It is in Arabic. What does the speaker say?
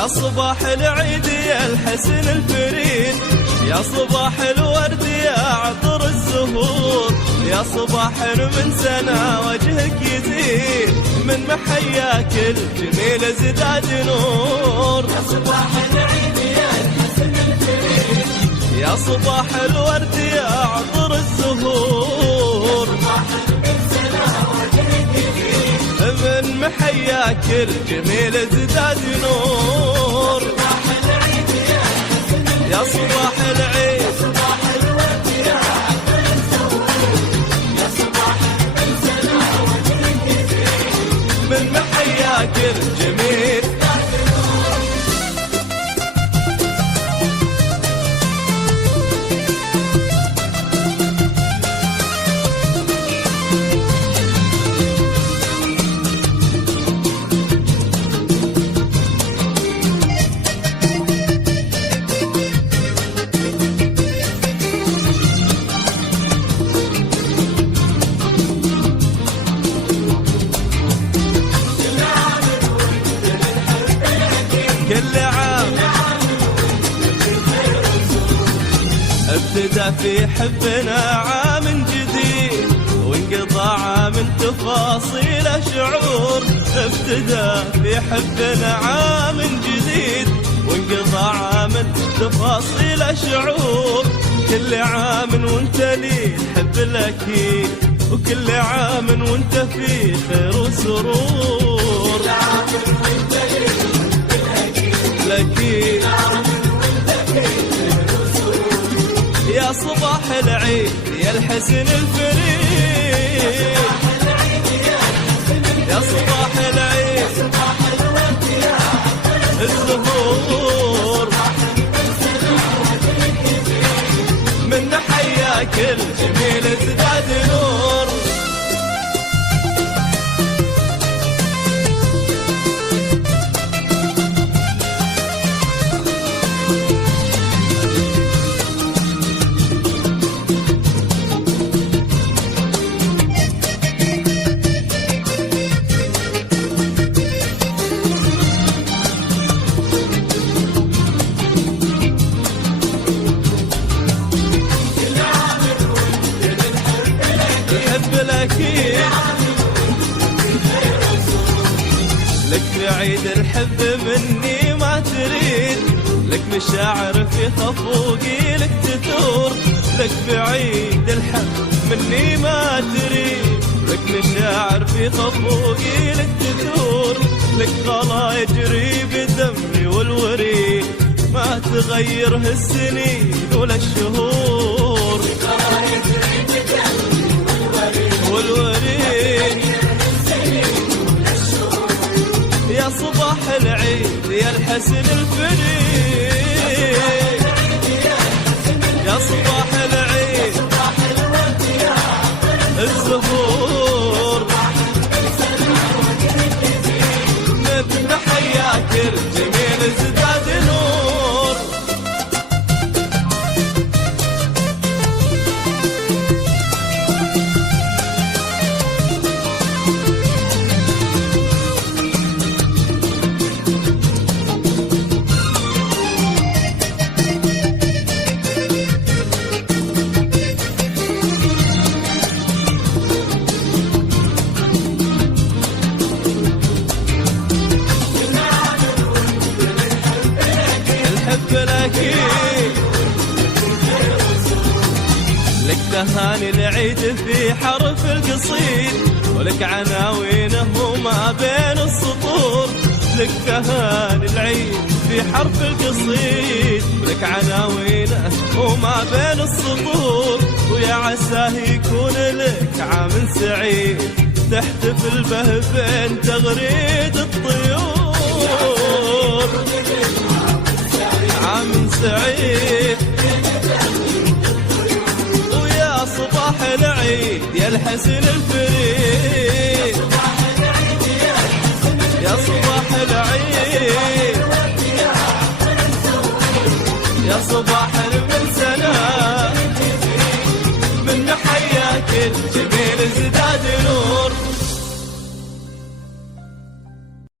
يا صباح العيد يا الحسن الفريد، يا صباح الورد يا عطر الزهور، يا صباح من سنة وجهك يزيد، من محياك الجميل زداد نور. يا صباح العيد يا الحسن الفريد، يا صباح الورد يا عطر الزهور، من سنة وجهك يزيد، من محياك الجميل زداد نور. صباح العيد يا الحسن الفريد، يا صباح العيد صباح الورد يا عطر الزهور، يا صباح من سنة وجهك يزيد، من محياك الجميل. كل عام ابتدى في حبنا عام جديد، وانقضى عام تفاصيل شعور. ابتدى في حبنا عام جديد، وانقضى عام تفاصيل شعور. كل عام وانت لي تحب الاكيد، وكل عام وانت في خير وسرور. الأكيد يا صباح العيد يا الحسن الفريد، يا صباح العيد الزهور، من حياك الجميل ازداد نور. لك في عيد الحب مني ما تريد، لك مشاعر في خفوقي لك تثور. لك في عيد الحب مني ما تريد، لك مشاعر في خفوقي لك تثور. لك غلا يجري بدمي والوريد، ما تغيره السنين ولا الشهور. والوريد يا صباح العيد يا الحسن الفريد، يا صباح العيد الزهور، من حياك الجميل ازداد نور. لك تهاني العيد في حرف القصيد، ولك عناوينه وما بين السطور. لك تهاني العيد في حرف القصيد، ولك عناوينه وما بين السطور. ويا عساه يكون لك عام سعيد، تحتفل به بين تغريد الطيور. عام سعيد ويا صباح العيد يا الحسن الفريد، يا صباح العيد يا صباح